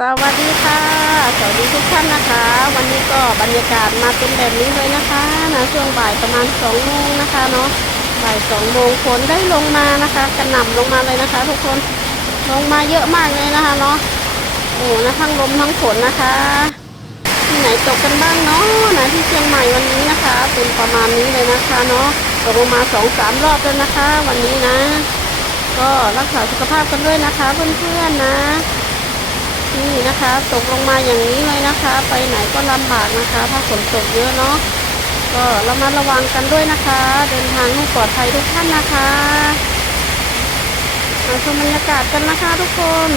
สวัสดีค่ะสวัสดีทุกท่านนะคะวันนี้ก็บรรยากาศมาเป็นแบบนี้เลยนะคะช่วงบ่ายประมาณ2 โมงนะคะเนาะบ่าย2 โมงฝนได้ลงมานะคะกระหน่ำลงมาเลยนะคะทุกคนลงมาเยอะมากเลยนะคะเนาะโอ้นะทั้งลมทั้งฝนนะคะที่ไหนตกกันบ้างเนาะที่เชียงใหม่วันนี้นะคะเป็นประมาณนี้เลยนะคะเนาะตกลงมา2-3 รอบแล้วนะคะวันนี้นะก็รักษาสุขภาพกันด้วยนะคะเพื่อนๆนะนี่นะคะตกลงมาอย่างนี้เลยนะคะไปไหนก็ลำบากนะคะถ้าฝนตกเยอะเนาะก็ระมัดระวังกันด้วยนะคะเดินทางให้ปลอดภัยทุกท่านนะคะมาชมบรรยากาศกันนะคะทุกคน